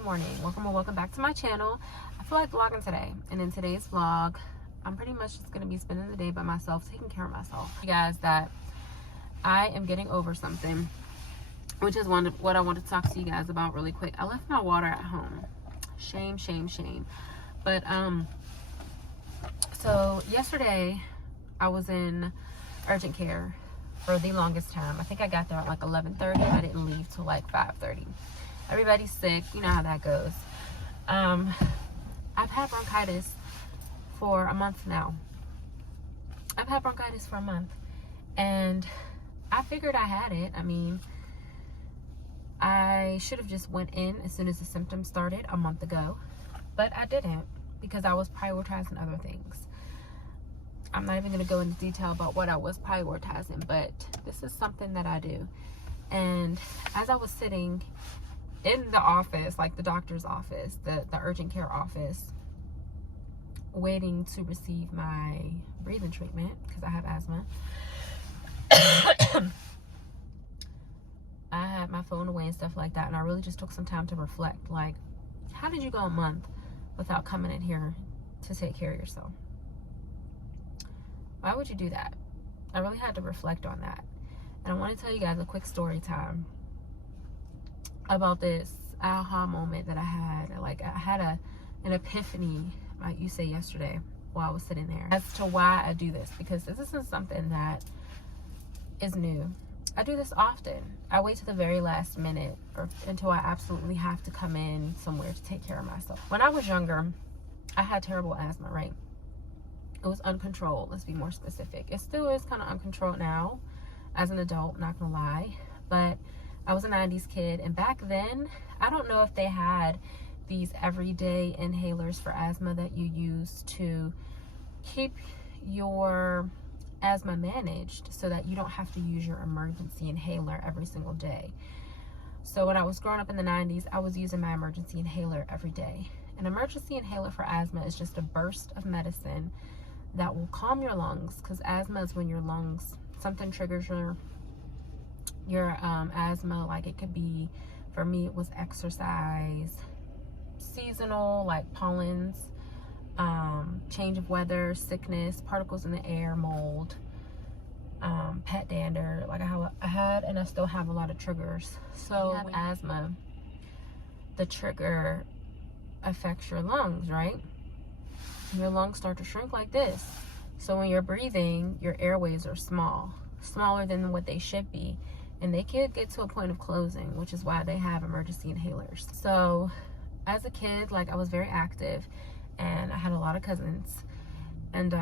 good morning. Welcome back to my channel. I feel like vlogging today, and in today's vlog I'm pretty much just going to be spending the day by myself, taking care of myself. You guys, that I am getting over something, which is what I wanted to talk to you guys about really quick. I left my water at home. Shame. But so yesterday I was in urgent care for the longest time. I think I got there at like 11:30. I didn't leave till like 5:30. Everybody's sick, you know how that goes. I've had bronchitis for a month now. And I figured I had it. I mean, I should have just went in as soon as the symptoms started a month ago, but I didn't because I was prioritizing other things. I'm not even going to go into detail about what I was prioritizing, but this is something that I do. And as I was sitting in the office, like the doctor's office, the urgent care office, waiting to receive my breathing treatment because I have asthma, I had my phone away and stuff like that, and I really just took some time to reflect, like, how did you go a month without coming in here to take care of yourself? Why would you do that? I really had to reflect on that. And I want to tell you guys a quick story time about this aha moment that I had. Like, I had an epiphany, like you say, yesterday while I was sitting there, as to why I do this, because this isn't something that is new. I do this often. I wait to the very last minute or until I absolutely have to come in somewhere to take care of myself. When I was younger, I had terrible asthma, right? It was uncontrolled, let's be more specific. It still is kind of uncontrolled now as an adult, not gonna lie. But I was a 90s kid, and back then, I don't know if they had these everyday inhalers for asthma that you use to keep your asthma managed so that you don't have to use your emergency inhaler every single day. So when I was growing up in the 90s, I was using my emergency inhaler every day. An emergency inhaler for asthma is just a burst of medicine that will calm your lungs, because asthma is when your lungs, something triggers your asthma. Like, it could be, for me it was exercise, seasonal, like pollens, change of weather, sickness, particles in the air, mold, pet dander. Like, I had and I still have a lot of triggers. So with asthma, the trigger affects your lungs, right? Your lungs start to shrink like this. So when you're breathing, your airways are smaller than what they should be, and they could get to a point of closing, which is why they have emergency inhalers. So as a kid, like, I was very active, and I had a lot of cousins, and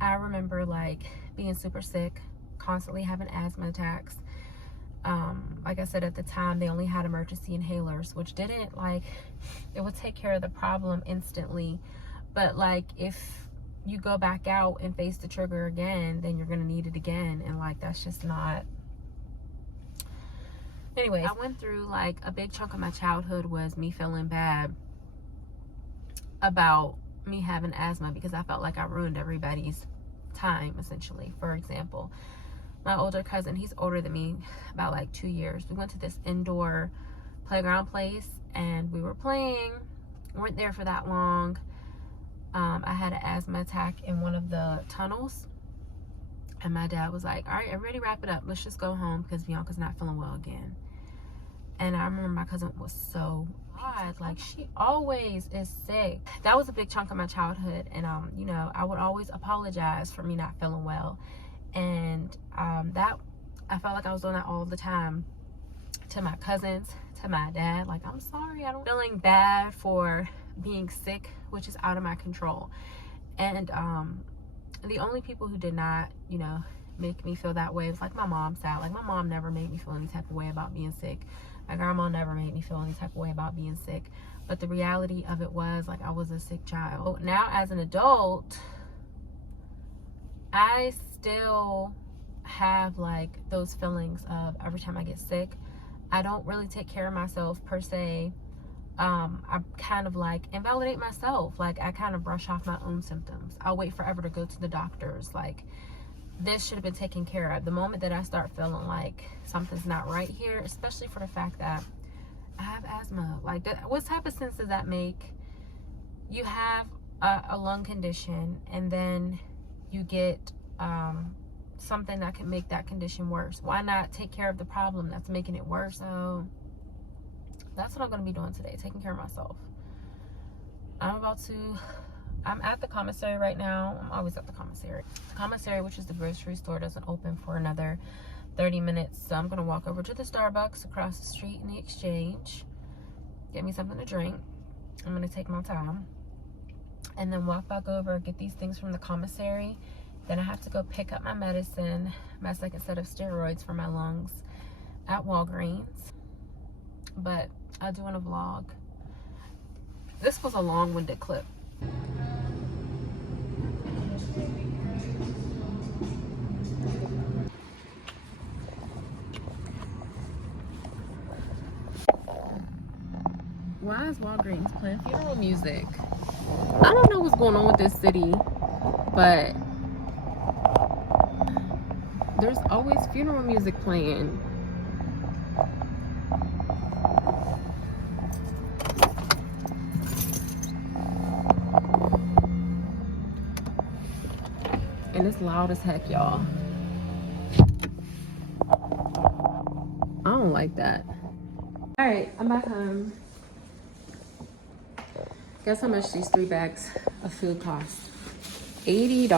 I remember, like, being super sick, constantly having asthma attacks. Like I said, at the time they only had emergency inhalers, which didn't, like, it would take care of the problem instantly, but like, if you go back out and face the trigger again, then you're gonna need it again, and like, that's just not. Anyway, I went through, like, a big chunk of my childhood was me feeling bad about me having asthma because I felt like I ruined everybody's time, essentially. For example, my older cousin, he's older than me about like 2 years. We went to this indoor playground place and we were playing. Weren't there for that long. I had an asthma attack in one of the tunnels, and my dad was like, all right, everybody wrap it up, let's just go home because Bianca's not feeling well again. And I remember my cousin was so odd, like, she always is sick. That was a big chunk of my childhood, and you know, I would always apologize for me not feeling well. And that, I felt like I was doing that all the time to my cousins, to my dad. Like, I'm sorry, I don't feeling bad for being sick, which is out of my control. And the only people who did not, you know, make me feel that way was like my mom's side. Like, my mom never made me feel any type of way about being sick. My grandma never made me feel any type of way about being sick. But the reality of it was, like, I was a sick child. Now as an adult, I still have like those feelings of every time I get sick. I don't really take care of myself per se. I kind of like invalidate myself. Like, I kind of brush off my own symptoms. I'll wait forever to go to the doctors. Like, this should have been taken care of. The moment that I start feeling like something's not right here, especially for the fact that I have asthma asthma. Like, what type of sense does that make? You have a lung condition, and then you get something that can make that condition worse. Why not take care of the problem that's making it worse? So that's what I'm going to be doing today, taking care of myself. I'm at the commissary right now. I'm always at the commissary. The commissary, which is the grocery store, doesn't open for another 30 minutes. So I'm going to walk over to the Starbucks across the street in the Exchange, get me something to drink. I'm going to take my time, and then walk back over, get these things from the commissary. Then I have to go pick up my medicine, my second set of steroids for my lungs at Walgreens. But I'll do in a vlog. This was a long-winded clip. Why is Walgreens playing funeral music? I don't know what's going on with this city, but there's always funeral music playing. And it's loud as heck, y'all. I don't like that. All right, I'm back home. Guess how much these 3 bags of food cost? $80.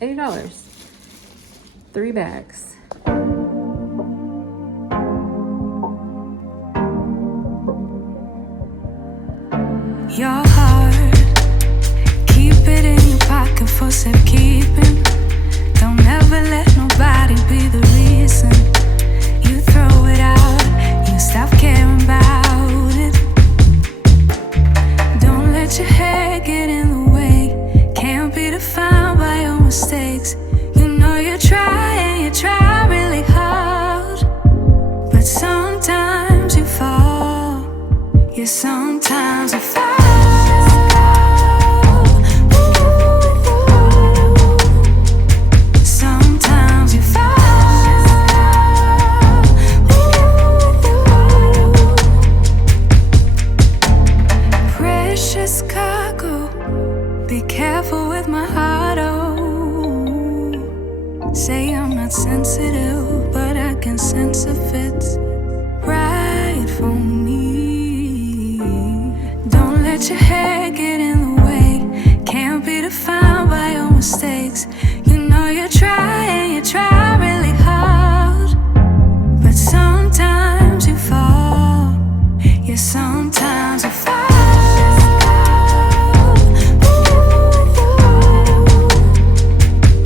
$80. 3 bags. Your heart, keep it in your pocket for safekeeping. Don't ever let nobody be the reason you throw it out, you stop caring about it. Don't let your head get in the way, can't be defined by your mistakes. You know you try and you try really hard, but sometimes you fall. Yeah, sometimes you fall. Sometimes you fall. Precious cargo, be careful with my heart, oh. Say I'm not sensitive, but I can sense if it's right for me. Don't let your head get in the way, can't be defined by your mistakes. You know you try and you try really hard, but sometimes you fall. Yeah, sometimes you fall.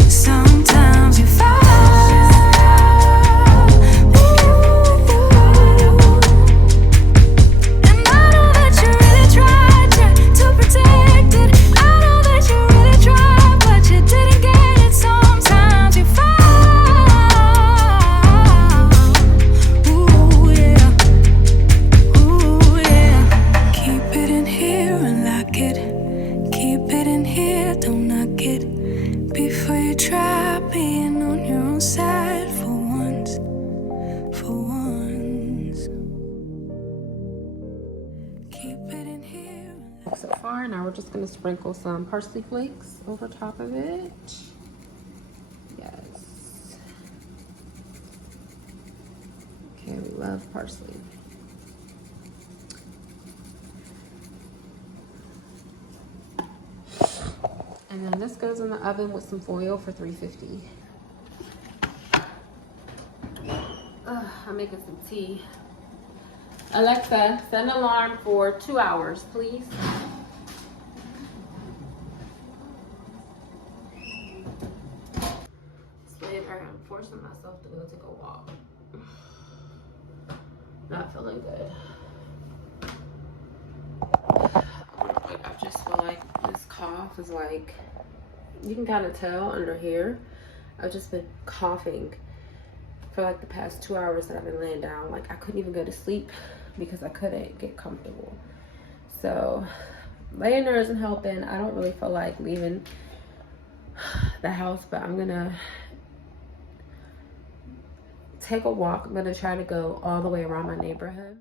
Sometimes you fall. And I know that you really tried to protect it. I know that you really tried, but you didn't get it. Sometimes you fall. Ooh, yeah. Ooh, yeah. Keep it in here and lock it. Keep it in here, don't knock it. Before you try being on your own side for once. For once. Keep it in here. So far, now we're just gonna sprinkle some parsley flakes over top of it. Yes. Okay, we love parsley. And then this goes in the oven with some foil for 350. I'm making some tea. Alexa, set an alarm for 2 hours, please. Later, I'm forcing myself to go take a walk. Not feeling good. I just feel like this cough is like, you can kind of tell under here. I've just been coughing for like the past 2 hours that I've been laying down. Like I couldn't even go to sleep because I couldn't get comfortable. So laying there isn't helping. I don't really feel like leaving the house, but I'm gonna take a walk. I'm gonna try to go all the way around my neighborhood.